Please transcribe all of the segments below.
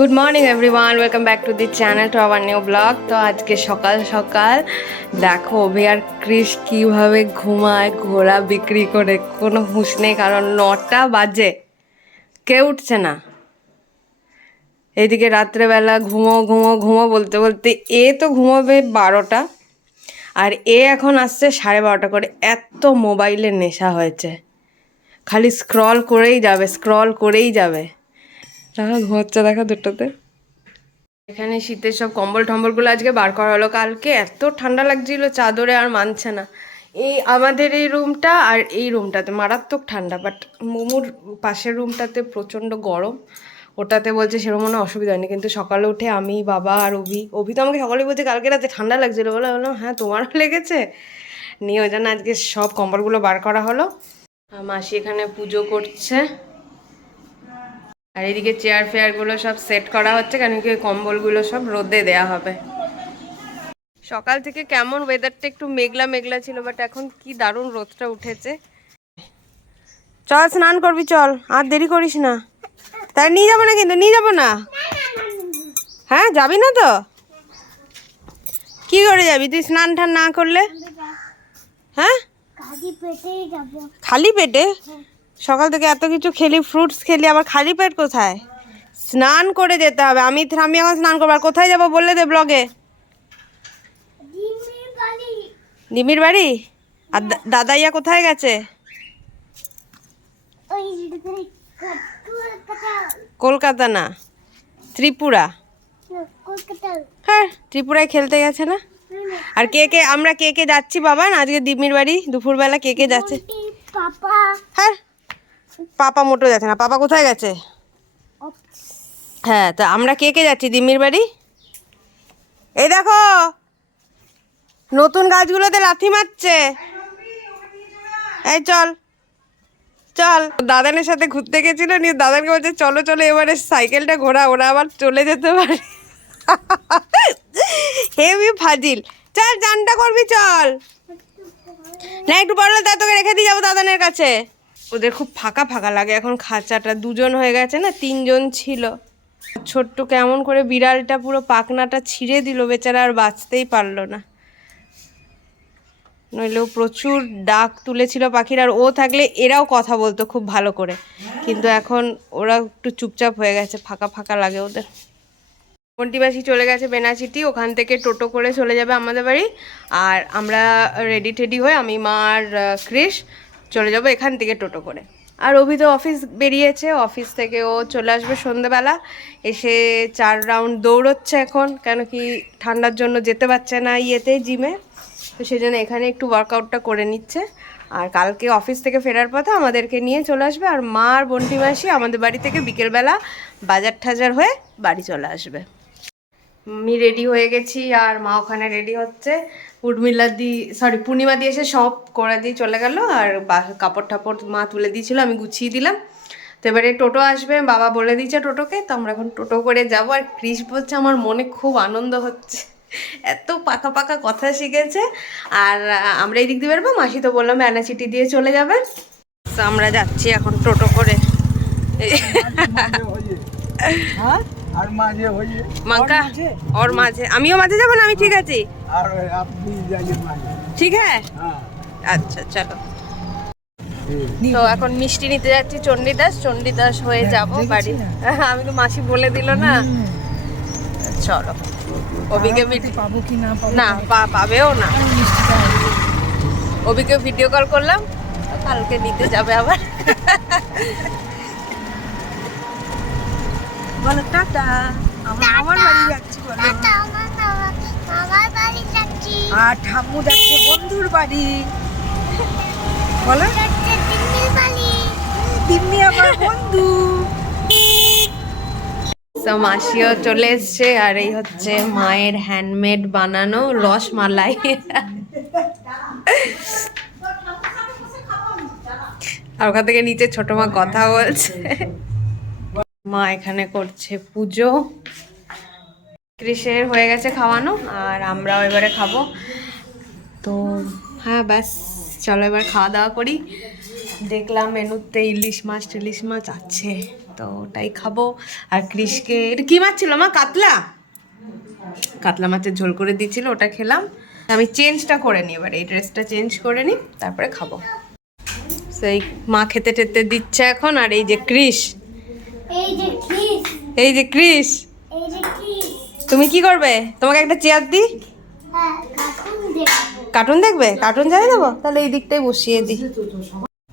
Good morning everyone, welcome back to the channel to our new blog. তো আজকে সকাল সকাল দেখো অভি আর ক্রিস কীভাবে ঘুমায় ঘোড়া বিক্রি করে, কোনো হুঁশ নেই, কারণ 9টা বাজে কেউ উঠছে না। এইদিকে রাত্রেবেলা ঘুমো ঘুমো ঘুমো বলতে বলতে এ তো ঘুমোবে 12টা, আর এ এখন আসছে 12:30 করে। এত মোবাইলের নেশা হয়েছে, খালি স্ক্রল করেই যাবে, স্ক্রল করেই যাবে। দেখা ঘুমাচ্ছে, দেখা দুটোতে। এখানে শীতের সব কম্বল টম্বলগুলো আজকে বার করা হলো। কালকে এত ঠান্ডা লাগছিল, চাদরে আর মানছে না। এই আমাদের এই রুমটা আর এই রুমটাতে মারাত্মক ঠান্ডা, বাট মোমোর পাশের রুমটাতে প্রচণ্ড গরম। ওটাতে বলছে সেরকম কোনো অসুবিধা হয়নি, কিন্তু সকালে উঠে আমি, বাবা আর অভি তো আমাকে সকালে বলছে কালকে রাতে ঠান্ডা লাগছিলো। বললাম হ্যাঁ তোমারও লেগেছে। নিয়ে ওই জন্য আজকে সব কম্বলগুলো বার করা হলো। মাসি এখানে পুজো করছে, আর এদিকে চেয়ার ফেয়ারগুলো সব সেট করা হচ্ছে, কারণ কি কম্বলগুলো সব রোদে দেয়া হবে। সকাল থেকে কেমন ওয়েদারটা একটু মেঘলা মেঘলা ছিল, বাট এখন কি দারুণ রোদটা উঠেছে। চল স্নান করবি, চল, আর দেরি করিস না। তাই নিয়ে যাবো না, কিন্তু নিয়ে যাবো না। হ্যাঁ যাবি না তো? কি করে যাবি তুই স্নান টান না করলে? হ্যাঁ খালি পেটে? সকাল থেকে এত কিছু খেলি, ফ্রুটস খেলি, আবার খালি পেট কোথায়? স্নান করে যেতে হবে। আমি এখন স্নান করবো। আর কোথায় যাবো বললে দে ব্লগে। দিমির বাড়ি? আর দাদাইয়া কোথায় গেছে? কলকাতা না, ত্রিপুরা। হ্যাঁ ত্রিপুরায় খেলতে গেছে না। আর আমরা কে কে যাচ্ছি বাবা আজকে দিমির বাড়ি? দুপুরবেলা কে কে যাচ্ছে? হ্যাঁ পাপা মোটো যাচ্ছে না। পাপা কোথায় গেছে? হ্যাঁ তা আমরা কে কে যাচ্ছি দিমির বাড়ি? এই দেখো নতুন গাছগুলোতে লাথি মারছে। এই চল চল। দাদানের সাথে ঘুরতে গেছিল, নিয়ে দাদানকে বলছে চলো চলো এবারে সাইকেলটা ঘোরা, ওরা আবার চলে যেতে পারে। হেভি ফাজিল। চল চানটা করবি, চল না একটু পড়লে তা তোকে রেখে দিয়ে যাবো দাদানের কাছে। ওদের খুব ফাঁকা ফাঁকা লাগে এখন, খাঁচাটা 2জন হয়ে গেছে না, 3জন ছিল। ছোট্ট কেমন করে বিড়ালটা পুরো পাখনাটা ছিঁড়ে দিল বেচারা, আর বাঁচতেই পারলো না। নইলেও প্রচুর ডাক তুলেছিল পাখির, আর ও থাকলে এরাও কথা বলতো খুব ভালো করে, কিন্তু এখন ওরা একটু চুপচাপ হয়ে গেছে, ফাঁকা ফাঁকা লাগে ওদের। বন্টিবাসী চলে গেছে বেনাচিটি, ওখান থেকে টোটো করে চলে যাবে আমাদের বাড়ি। আর আমরা রেডি টেডি হয়ে আমি, মা আর ক্রিস চলে যাব এখান থেকে টোটো করে। আর অভি তো অফিস বেরিয়েছে, অফিস থেকে ও চলে আসবে সন্ধ্যেবেলা। এসে 4 রাউন্ড দৌড়চ্ছে এখন, কেন কি ঠান্ডার জন্য যেতে পারছে না জিমে, তো সেই জন্য এখানে একটু ওয়ার্কআউটটা করে নিচ্ছে। আর কালকে অফিস থেকে ফেরার পথে আমাদেরকে নিয়ে চলে আসবে। আর মা আর বন্টি মাসি আমাদের বাড়ি থেকে বিকেলবেলা বাজার টাজার হয়ে বাড়ি চলে আসবে। আমি রেডি হয়ে গেছি, আর মা ওখানে রেডি হচ্ছে। পূর্ণিমা দি এসে সব করে দিয়ে চলে গেল, আর কাপড় টাপড় মা তুলে দিয়েছিল, আমি গুছিয়ে দিলাম। তো এবারে টোটো আসবে, বাবা বলে দিয়েছে টোটোকে, তো আমরা এখন টোটো করে যাব। আর ক্রিস বলছে আমার মনে খুব আনন্দ হচ্ছে, এত পাকা পাকা কথা শিখেছে। আর আমরা এই দিক দিয়ে বেরবো, মাসি তো বললাম বেনাচিটি দিয়ে চলে যাবে। তো আমরা যাচ্ছি এখন টোটো করে। আর মাঝে হয়ে মাঙ্কা ওর মাঝে, আমিও মাঝে যাবো না? আমি ঠিক আছি, আর আপনি যাইয়ে মাঝে। ঠিক হ্যাঁ হ্যাঁ আচ্ছা চলো। তো এখন মিষ্টি নিতে যাচ্ছি চণ্ডীদাস হয়ে যাব বাড়ি। আমি তো মাসি বলে দিল না। চলো অভিকে পাবো কি না না পাবেও না। অভিকে ভিডিও কল করলাম, কালকে নিতে যাবে আবার। বলো টাটা, আমার বাড়ি যাচ্ছি বলো। আমার বাড়ি যাচ্ছি। আর ঠাম্মু যাচ্ছে বন্ধুর বাড়ি বলো। দিদির বাড়ি। দিম্মি আমার বন্ধু। তো মাসিও চলে এসছে, আর এই হচ্ছে মায়ের হ্যান্ডমেড বানানো রসমালাই। আর ওখান থেকে নিচে ছোট মা কথা বলছে। মা এখানে করছে পুজো। ক্রিসের হয়ে গেছে খাওয়ানো, আর আমরাও এবারে খাবো। তো হ্যাঁ ব্যাস চলো এবার খাওয়া দাওয়া করি। দেখলাম মেনুতে ইলিশ মাছ টিলিশ মাছ আছে, তো তো ওটাই খাবো। আর কৃষকে এটা কি মাছ ছিল মা? কাতলা, কাতলা মাছের ঝোল করে দিয়েছিল, ওটা খেলাম। আমি চেঞ্জটা করে নিই এবার, এই ড্রেসটা চেঞ্জ করে নিই তারপরে খাবো। সেই মা খেতে টেতে দিচ্ছে এখন। আর এই যে কৃষ, এই যে কিস, এই যে কৃষ, এই যে কিস। তুমি কি করবে? তোমাকে একটা চেয়ার দিই, হ্যাঁ, কাকুন দেখবো। কার্টুন দেখবে? কার্টুন চালিয়ে দেবো, তাহলে এই দিকটাই বসিয়ে দিই।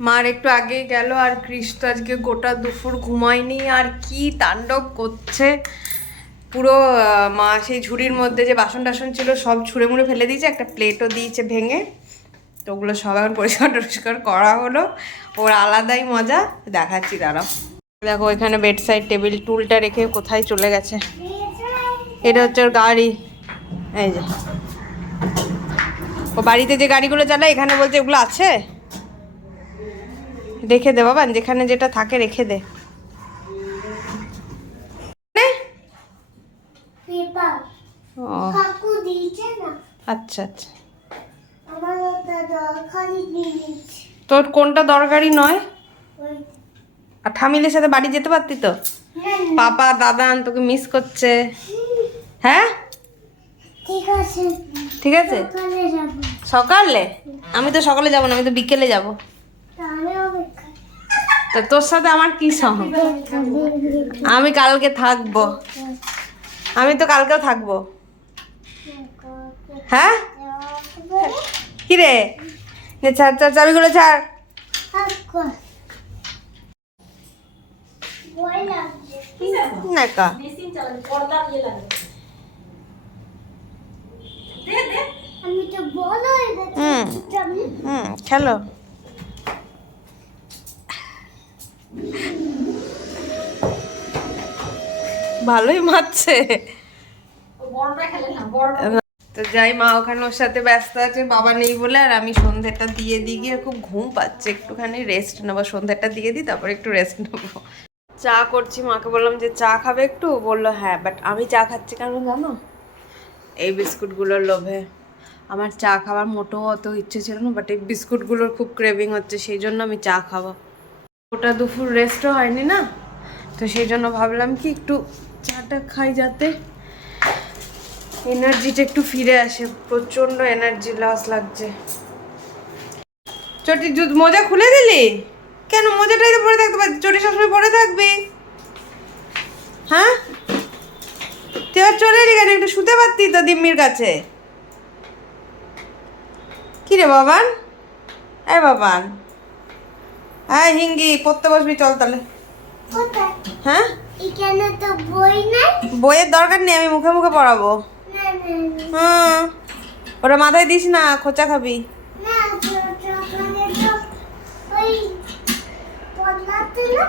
মার একটু আগেই গেল। আর কৃষ তো আজকে গোটা দুপুর ঘুমায়নি, আর কি তাণ্ডব করছে পুরো। মা সেই ঝুড়ির মধ্যে যে বাসন টাসন ছিল সব ছুঁড়ে মুড়ে ফেলে দিয়েছে, একটা প্লেটও দিয়েছে ভেঙে। তো ওগুলো সব এখন পরিষ্কার টরিষ্কার করা হলো, ওর আলাদাই মজা। দেখাচ্ছি দাঁড়াও। দেখো এখানে বেড সাইড টেবিল টুলটা রেখে কোথায় চলে গেছে। এটা হচ্ছে ওর গাড়ি, এই যে ও বাড়িতে যে গাড়িগুলো চালায়, এখানে বলছে এগুলো আছে, রেখে দে বাবা, যেখানে যেটা থাকে রেখে দে। পেপার ও কাকু দিয়েছে না, আচ্ছা আচ্ছা, আমার ওটা দরকারি জিনিস। তোর কোনটা দরকারি নয়? ওই আর ঠামিলের সাথে বাড়ি যেতে পারতি তো। পাপা দাদান তোকে মিস করছে। হ্যাঁ ঠিক আছে, ঠিক আছে, সকালে যাবো। সকালে? আমি তো সকালে যাবো না, আমি তো বিকেলে যাব। তাহলে অপেক্ষা। তো তোর সাথে আমার কি সহ? আমি কালকে থাকবো, আমি তো কালকেও থাকবো। হ্যাঁ কি রে, নে ছাড় ছাড়, চাবিগুলো ছাড়। ভয় লাগছে। না কা আমি তো বড় হয়ে গেছি। খেলো। ভালোই মারছে। তো যাই, মা ওখানে ওর সাথে ব্যস্ত আছে, বাবা নেই বলে। আর আমি সন্ধ্যেটা দিয়ে দিই, গিয়ে খুব ঘুম পাচ্ছে, একটুখানি রেস্ট নেবো। সন্ধ্যেটা দিয়ে দিই, তারপর একটু রেস্ট নেবো। চা করছি, মাকে বললাম যে চা খাবে একটু, বললো হ্যাঁ। বাট আমি চা খাচ্ছি কেন জানো? এই বিস্কুটগুলোর লোভে। আমার চা খাওয়ার মোটেও অত ইচ্ছে ছিল না, বাট এই বিস্কুটগুলোর খুব ক্রেভিং হচ্ছে, সেই জন্য আমি চা খাবো। ওটা দুপুর রেস্টও হয়নি না, তো সেই জন্য ভাবলাম কি একটু চাটা খাই, যাতে এনার্জিটা একটু ফিরে আসে। প্রচণ্ড এনার্জি লস লাগছে। চটি মোজা খুলে দিলি কেন? মোজাটাই তো পরে থাকতে পারবি, চটি সবসময় পরে থাকবি। হ্যাঁ তুই আর চলে এলি কেন? একটু শুতে পারতি তো দিম্মির কাছে। কি রে বাবান, এই বাবান, হ্যাঁ হিঙ্গি পড়তে বসবি, চল তাহলে। কোথায়? হ্যাঁ এখানে তো বই নাই। বইয়ের দরকার নেই, আমি মুখে মুখে পড়াবো। না না না, হুম, ওটা মাথায় দিস না, খোঁচা খাবি। না ওখানে তো ওই পড়াতে না।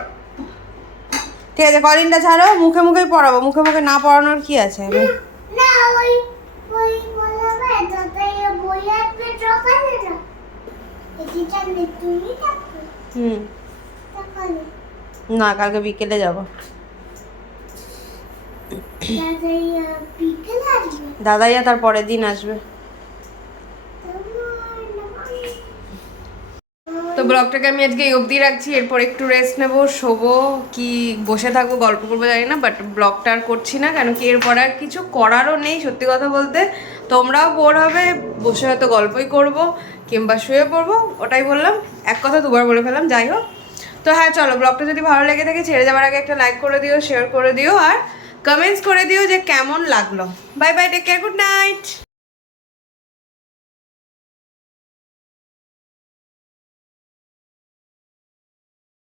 ঠিক আছে, কলিনটা ছাড়ো, মুখে মুখেই পড়াবো। মুখে মুখে না পড়ানোর কি আছে? না ওই ওই বলবে তাই বই আসবে সকালে না। এটা নে তুমি থাকো সকালে। না, কালকে বিকেলে যাবো। তাই বিকেলে আসবে। দাদাইয়া তার পরের দিন আসবে। তো ব্লগটাকে আমি আজকে এই অবধি রাখছি, এরপর একটু রেস্ট নেবো, শোবো, কি বসে থাকবো গল্প করবো জানি না। বাট ব্লগটা আর করছি না, কেন কি এরপর আর কিছু করারও নেই। সত্যি কথা বলতে তোমরাও বোর হবে, বসে হয়তো গল্পই করব কিংবা শুয়ে পড়বো। ওটাই বললাম, এক কথা দুবার বলে ফেলাম, যাই হোক। তো হ্যাঁ চলো, ব্লগটা যদি ভালো লেগে থাকে ছেড়ে যাওয়ার আগে একটা লাইক করে দিও, শেয়ার করে দিও, আর কমেন্টস করে দিও যে কেমন লাগলো। Bye bye, take care, good night.